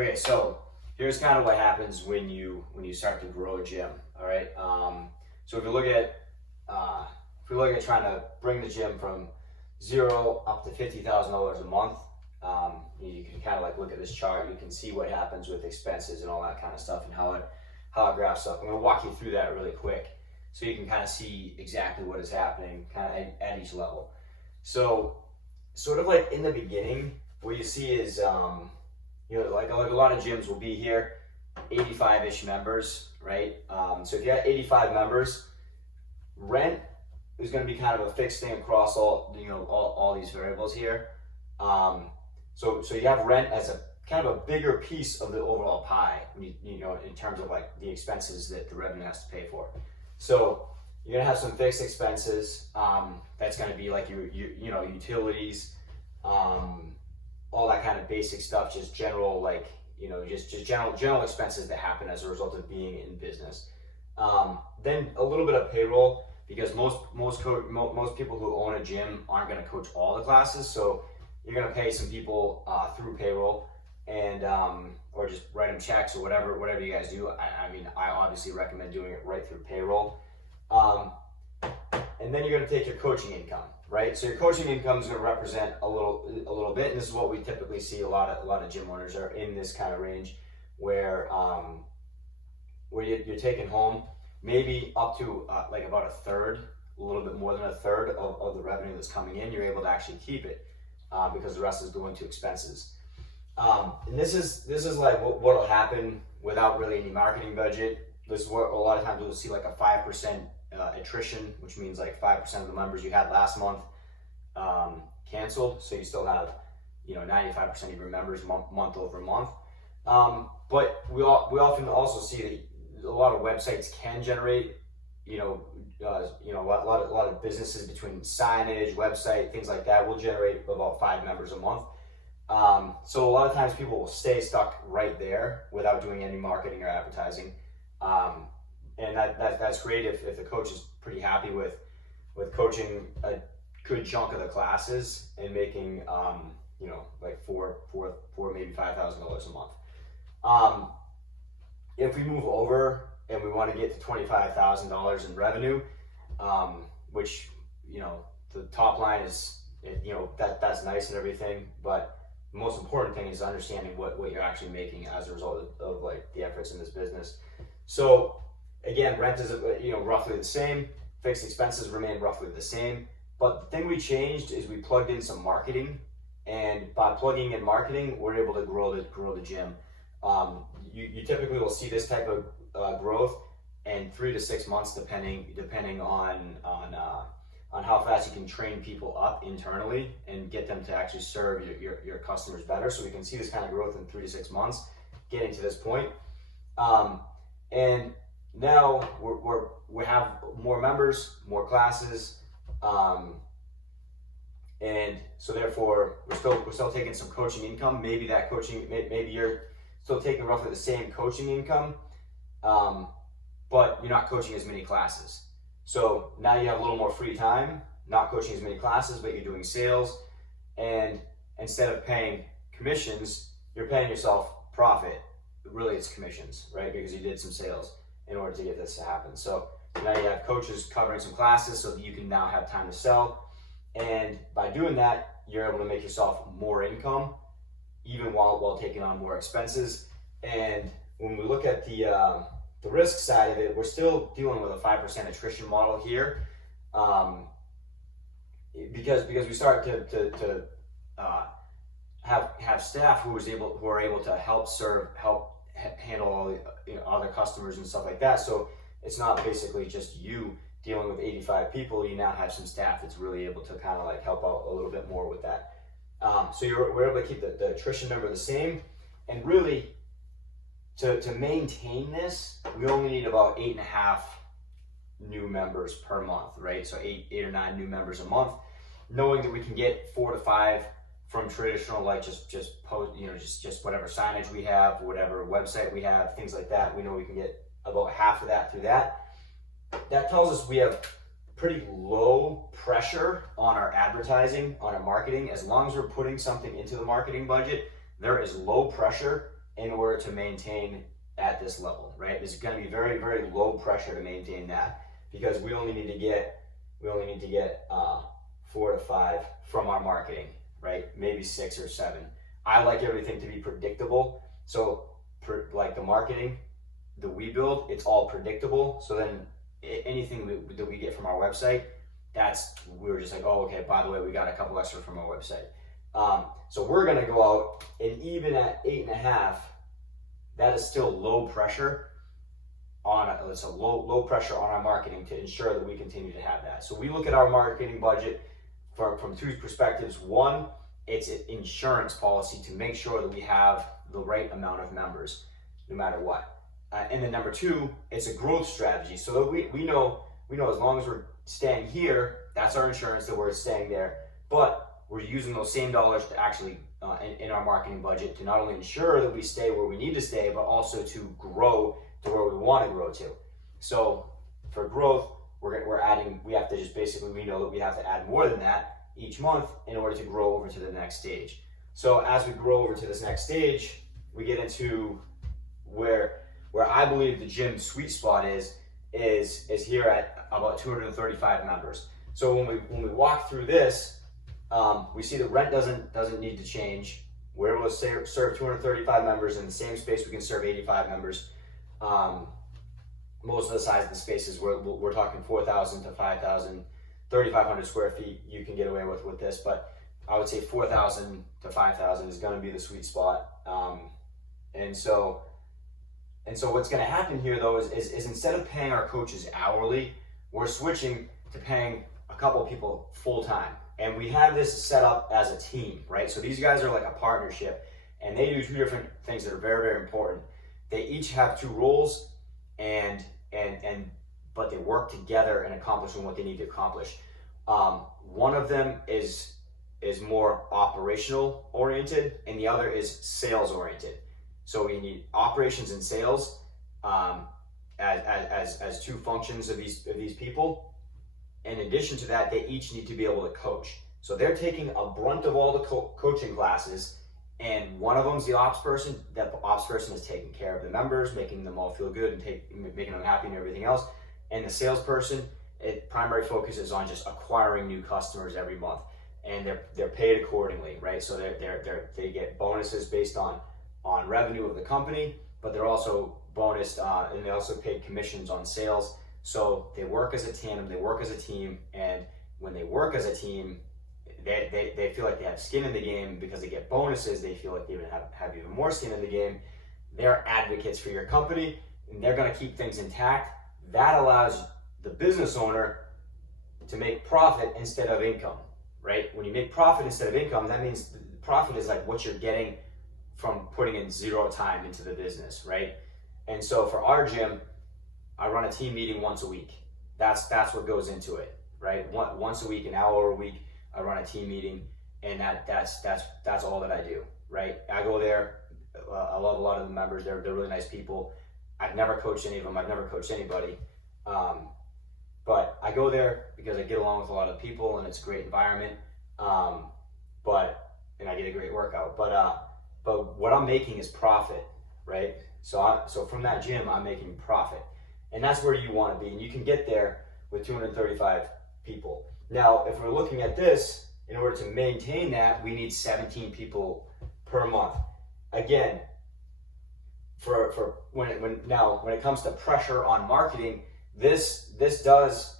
Okay, so here's kind of what happens when you start to grow a gym. All right. So if we look at trying to bring the gym from zero up to $50,000 a month, you can kind of like look at this chart. You can see what happens with expenses and all that kind of stuff and how it graphs up. I'm going to walk you through that really quick so you can kind of see exactly what is happening kind of at each level. So sort of like in the beginning, what you see is like a lot of gyms will be here, 85-ish members, right? So if you have 85 members, rent is going to be kind of a fixed thing across all these variables here. So you have rent as a kind of a bigger piece of the overall pie, in terms of like the expenses that the revenue has to pay for. So you're gonna have some fixed expenses. That's gonna be like your utilities, all that kind of basic stuff, just general just general expenses that happen as a result of being in business. Then a little bit of payroll, because most people who own a gym aren't gonna coach all the classes, so you're gonna pay some people through payroll, and or just write them checks or whatever you guys do. I obviously recommend doing it right through payroll. And then you're gonna take your coaching income, right? So your coaching income is gonna represent a little bit, and this is what we typically see. A lot of gym owners are in this kind of range where you're taking home maybe up to like about a third, a little bit more than a third of the revenue that's coming in. You're able to actually keep it because the rest is going to expenses. And this is like what'll happen without really any marketing budget. This is what a lot of times you'll see, like a 5% attrition, which means like 5% of the members you had last month canceled. So you still have 95% of your members month over month. But we often also see that a lot of websites can generate a lot of businesses between signage, website, things like that will generate about 5 members a month. So a lot of times people will stay stuck right there without doing any marketing or advertising. And that's great if the coach is pretty happy with coaching a good chunk of the classes and making like four maybe $5,000 a month. If we move over and we want to get to $25,000 in revenue, which the top line is that's nice and everything, but the most important thing is understanding what you're actually making as a result of like the efforts in this business. So again, rent is roughly the same. Fixed expenses remain roughly the same. But the thing we changed is we plugged in some marketing, and by plugging in marketing, we're able to grow the gym. You typically will see this type of growth in 3 to 6 months, depending on how fast you can train people up internally and get them to actually serve your customers better. So we can see this kind of growth in 3 to 6 months, getting to this point. And now we have more members, more classes, and so therefore we're still taking some coaching income. Maybe you're still taking roughly the same coaching income, but you're not coaching as many classes. So now you have a little more free time, not coaching as many classes, but you're doing sales, and instead of paying commissions, you're paying yourself profit. Really, it's commissions, right? Because you did some sales in order to get this to happen. So now you have coaches covering some classes so that you can now have time to sell. And by doing that, you're able to make yourself more income, even while taking on more expenses. And when we look at the risk side of it, we're still dealing with a 5% attrition model here, because we start to have staff who are able to help handle all the other customers and stuff like that. So it's not basically just you dealing with 85 people. You now have some staff that's really able to kind of like help out a little bit more with that. So we're able to keep the attrition number the same, and really to maintain this, we only need about 8.5 new members per month, right? So 8 or 9 new members a month, knowing that we can get 4 to 5 from traditional, like just post, just whatever signage we have, whatever website we have, things like that. We know we can get about half of that through that. That tells us we have pretty low pressure on our advertising, on our marketing. As long as we're putting something into the marketing budget, there is low pressure in order to maintain at this level, right? It's going to be very, very low pressure to maintain that, because we only need to get 4 to 5 from our marketing, right? Maybe 6 or 7. I like everything to be predictable. So like the marketing that we build, it's all predictable. So then anything that we get from our website, we were just like, oh, okay, by the way, we got a couple extra from our website. So we're going to go out, and even at 8.5, that is still low pressure it's a low pressure on our marketing to ensure that we continue to have that. So we look at our marketing budget from 2 perspectives. One, it's an insurance policy to make sure that we have the right amount of members, no matter what. And then number 2, it's a growth strategy. So that we know as long as we're staying here, that's our insurance, that we're staying there. But we're using those same dollars to actually in our marketing budget to not only ensure that we stay where we need to stay, but also to grow to where we want to grow to. So for growth, we have to just basically, we know that we have to add more than that each month in order to grow over to the next stage. So as we grow over to this next stage, we get into where I believe the gym sweet spot is here at about 235 members. So when we walk through this, we see the rent doesn't need to change. We're able to serve 235 members in the same space. We can serve 85 members. Most of the size of the spaces, we're talking 4,000 to 5,000, 3,500 square feet. You can get away with this, but I would say 4,000 to 5,000 is going to be the sweet spot. And so what's going to happen here though is instead of paying our coaches hourly, we're switching to paying a couple of people full time. And we have this set up as a team, right? So these guys are like a partnership, and they do 2 different things that are very, very important. They each have 2 roles, but they work together in accomplishing what they need to accomplish. One of them is more operational oriented, and the other is sales oriented. So we need operations and sales as 2 functions of these people. In addition to that, they each need to be able to coach. So they're taking a brunt of all the coaching classes, and one of them's the ops person. That ops person is taking care of the members, making them all feel good and making them happy and everything else. And the salesperson, its primary focus is on just acquiring new customers every month, and they're paid accordingly, right? So they get bonuses based on revenue of the company, but they're also bonused, and they also pay commissions on sales. So they work as a tandem, they work as a team, and when they work as a team, they feel like they have skin in the game because they get bonuses. They feel like they have even more skin in the game. They're advocates for your company, and they're going to keep things intact. That allows the business owner to make profit instead of income, right? When you make profit instead of income, that means the profit is like what you're getting from putting in 0 time into the business, right? And so for our gym, I run a team meeting once a week. That's what goes into it, right? Once a week, an hour a week, I run a team meeting, and that's all that I do, right? I go there. I love a lot of the members. They're really nice people. I've never coached any of them. I've never coached anybody, but I go there because I get along with a lot of people, and it's a great environment. And I get a great workout. But what I'm making is profit, right? So from that gym, I'm making profit. And that's where you want to be. And you can get there with 235 people. Now, if we're looking at this, in order to maintain that, we need 17 people per month. Again, when it comes to pressure on marketing, this does,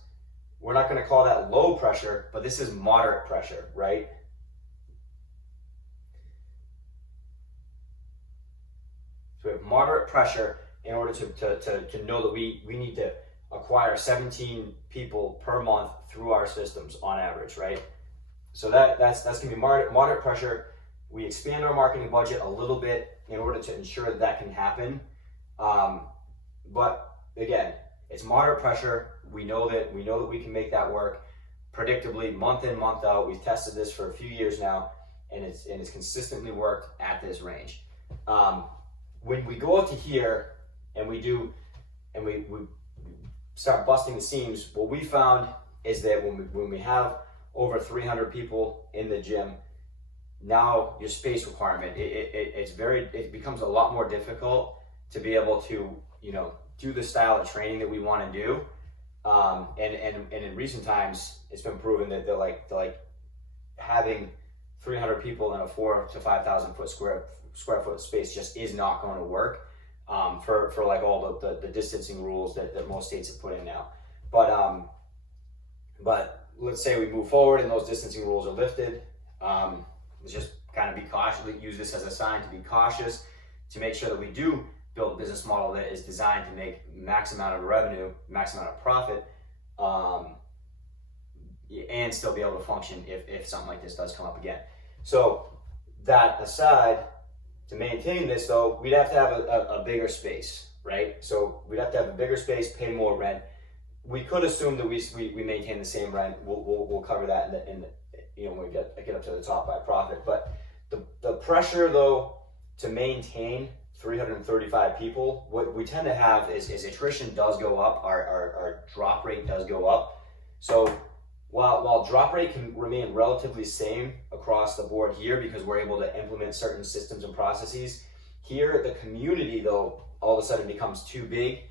we're not going to call that low pressure, but this is moderate pressure, right? So we have moderate pressure in order to know that we need to acquire 17 people per month through our systems on average, right? So that's going to be moderate pressure. We expand our marketing budget a little bit in order to ensure that can happen. But again, it's moderate pressure. We know that we can make that work predictably, month in, month out. We've tested this for a few years now, and it's consistently worked at this range. When we go out to here and we start busting the seams, what we found is that when we have over 300 people in the gym, now your space requirement, it becomes a lot more difficult to be able to, do the style of training that we want to do. And in recent times, it's been proven that they're like having 300 people in a 4,000 to 5,000 square foot space just is not going to work, for like all the distancing rules that most states have put in now. But let's say we move forward and those distancing rules are lifted. Let's just kind of be cautious, use this as a sign to be cautious, to make sure that we do build a business model that is designed to make max amount of revenue, max amount of profit, and still be able to function if something like this does come up again. So that aside, to maintain this though, we'd have to have a bigger space, right? So we'd have to have a bigger space, pay more rent. We could assume that we maintain the same rent. We'll cover that in the when we get up to the top by profit. But the pressure though to maintain 335 people, what we tend to have is attrition does go up, our drop rate does go up. So while drop rate can remain relatively same across the board here because we're able to implement certain systems and processes, here the community though all of a sudden becomes too big.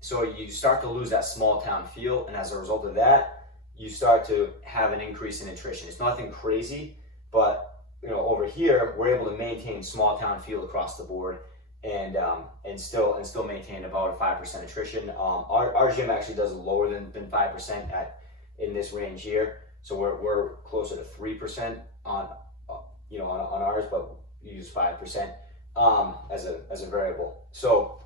So you start to lose that small town feel, and as a result of that, you start to have an increase in attrition. It's nothing crazy, but over here we're able to maintain small town feel across the board, and still maintain about a 5% attrition. Our gym actually does lower than 5% in this range here, so we're closer to 3% on ours, but we use 5% as a variable. So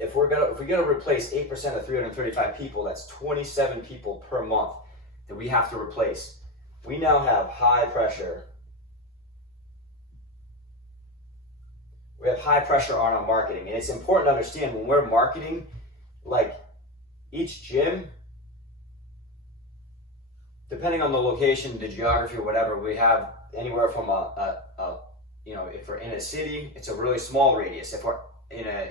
if we're gonna replace 8% of 335 people, that's 27 people per month that we have to replace. We now have high pressure. We have high pressure on our marketing, and it's important to understand when we're marketing, like each gym, depending on the location, the geography, or whatever, we have anywhere from if we're in a city, it's a really small radius. If we're in a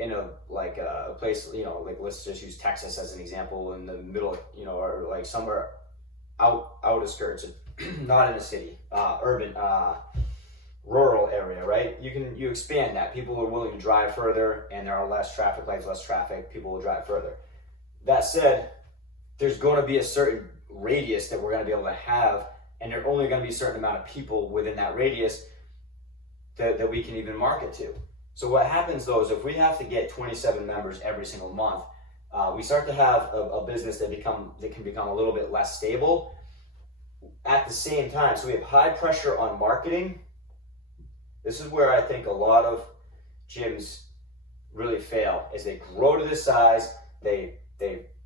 a place, like let's just use Texas as an example, in the middle, or like somewhere outskirts, not in a city, urban, rural area, right? You expand that. People are willing to drive further, and there are less traffic lights, less traffic, people will drive further. That said, there's going to be a certain radius that we're going to be able to have, and there are only going to be a certain amount of people within that radius that we can even market to. So what happens though is if we have to get 27 members every single month, we start to have a business that can become a little bit less stable. At the same time, so we have high pressure on marketing. This is where I think a lot of gyms really fail, is they grow to this size, they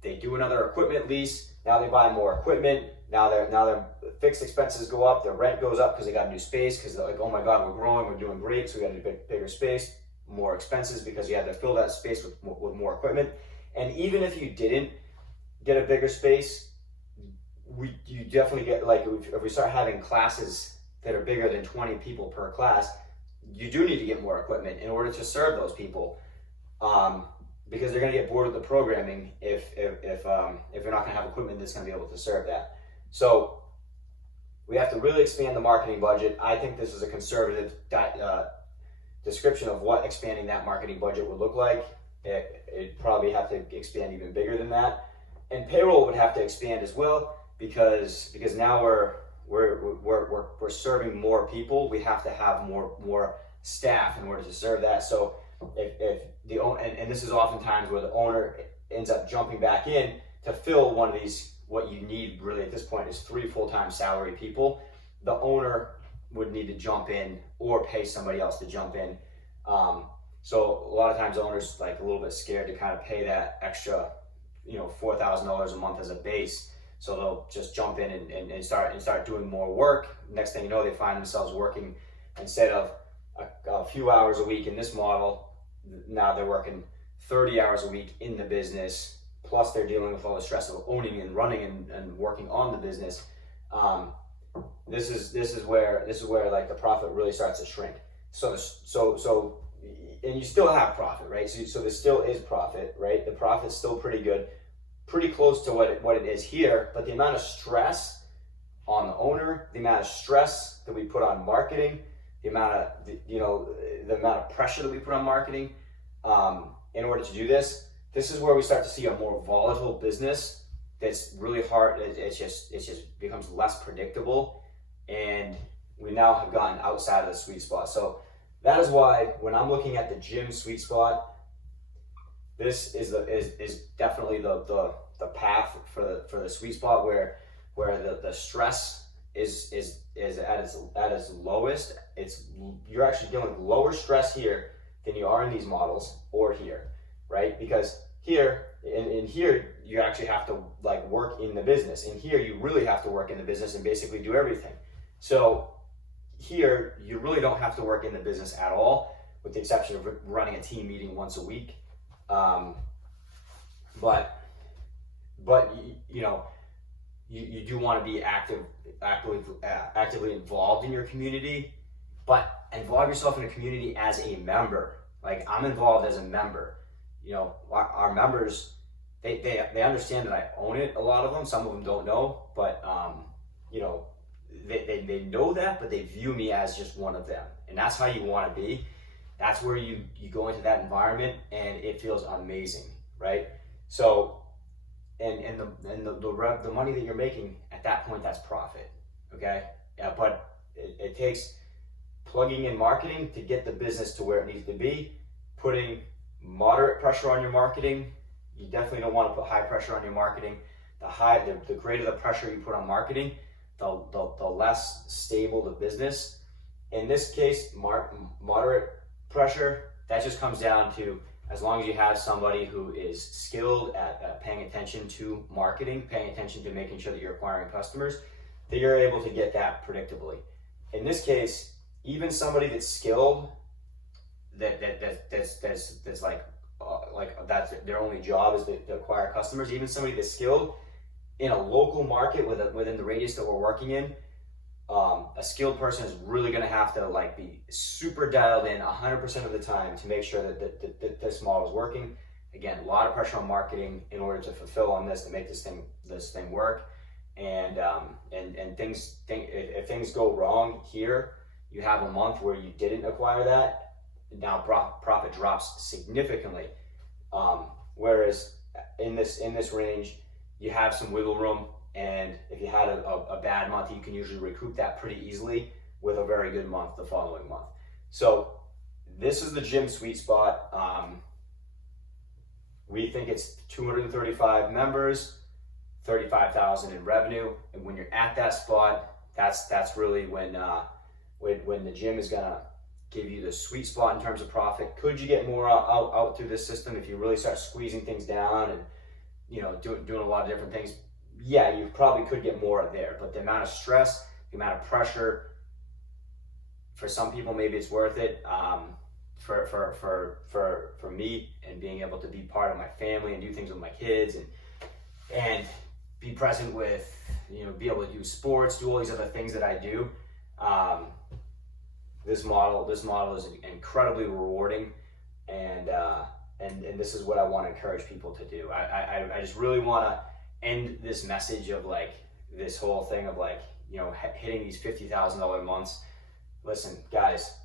do another equipment lease, now they buy more equipment, now their fixed expenses go up, their rent goes up because they got new space, because they're like, oh my God, we're growing, we're doing great, so we got a bigger space, more expenses because you had to fill that space with more equipment. And even if you didn't get a bigger space, you definitely get, like, if we start having classes that are bigger than 20 people per class, you do need to get more equipment in order to serve those people, because they're going to get bored of the programming if you're not going to have equipment that's going to be able to serve that. So we have to really expand the marketing budget. I think this is a conservative description of what expanding that marketing budget would look like. It'd probably have to expand even bigger than that, and payroll would have to expand as well, because now we're serving more people. We have to have more staff in order to serve that. So if the and this is oftentimes where the owner ends up jumping back in to fill one of these. What you need really at this point is 3 full-time salary people. The owner would need to jump in or pay somebody else to jump in. So a lot of times owners like a little bit scared to kind of pay that extra, $4,000 a month as a base. So they'll just jump in and start doing more work. Next thing you know, they find themselves working, instead of a few hours a week in this model, now they're working 30 hours a week in the business. Plus they're dealing with all the stress of owning and running and working on the business. This is where like the profit really starts to shrink. So and you still have profit, right? So there still is profit, right? The profit's still pretty good, pretty close to what it is here, but the amount of stress on the owner, the amount of stress that we put on marketing, the amount of pressure that we put on marketing in order to do this. This is where we start to see a more volatile business that's really hard. It just becomes less predictable, and we now have gotten outside of the sweet spot. So that is why when I'm looking at the gym sweet spot, this is definitely the path for the sweet spot where the stress is at its lowest. You're actually dealing with lower stress here than you are in these models or here, right? Because here in here you actually have to like work in the business. In here you really have to work in the business and basically do everything. So here you really don't have to work in the business at all, with the exception of running a team meeting once a week. But you do want to be actively involved in your community, but involve yourself in a community as a member. Like I'm involved as a member. Our members, they understand that I own it. A lot of them, some of them don't know, but they know that, but they view me as just one of them, and that's how you want to be. That's where you go into that environment, and it feels amazing, right? So, and the money that you're making at that point, that's profit, okay? But it takes plugging in marketing to get the business to where it needs to be, putting moderate pressure on your marketing. You definitely don't want to put high pressure on your marketing. The greater the pressure you put on marketing, the less stable the business. In this case, moderate pressure, that just comes down to, as long as you have somebody who is skilled at paying attention to marketing, paying attention to making sure that you're acquiring customers, that you're able to get that predictably. In this case, even somebody that's skilled, that's like that's their only job is to acquire customers. Even somebody that's skilled in a local market within the radius that we're working in, a skilled person is really going to have to like be super dialed in 100% of the time to make sure that this model is working. Again, a lot of pressure on marketing in order to fulfill on this, to make this thing work. And if things go wrong here, you have a month where you didn't acquire that. Now profit drops significantly. Whereas in this range, you have some wiggle room. And if you had a bad month, you can usually recoup that pretty easily with a very good month the following month. So this is the gym sweet spot. We think it's 235 members, 35,000 in revenue. And when you're at that spot, that's really when the gym is gonna give you the sweet spot in terms of profit. Could you get more out through this system if you really start squeezing things down and doing a lot of different things? Yeah, you probably could get more there, but the amount of stress, the amount of pressure, for some people maybe it's worth it. For me, and being able to be part of my family and do things with my kids and be present with, be able to do sports, do all these other things that I do. This model is incredibly rewarding, and this is what I want to encourage people to do. I just really want to end this message of like this whole thing of like, hitting these $50,000 months. Listen, guys,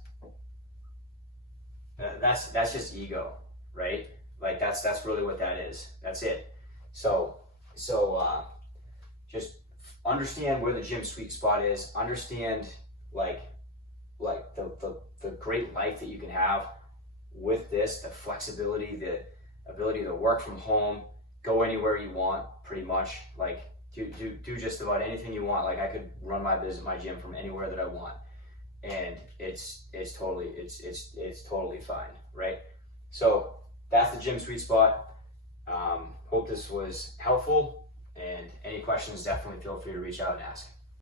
that's just ego, right? Like that's really what that is. That's it. So just understand where the gym sweet spot is. Understand like the great life that you can have with this, the flexibility, the ability to work from home, go anywhere you want, pretty much. Like do just about anything you want. Like I could run my gym from anywhere that I want, and it's totally fine, right? So that's the gym sweet spot. Hope this was helpful, and any questions, definitely feel free to reach out and ask.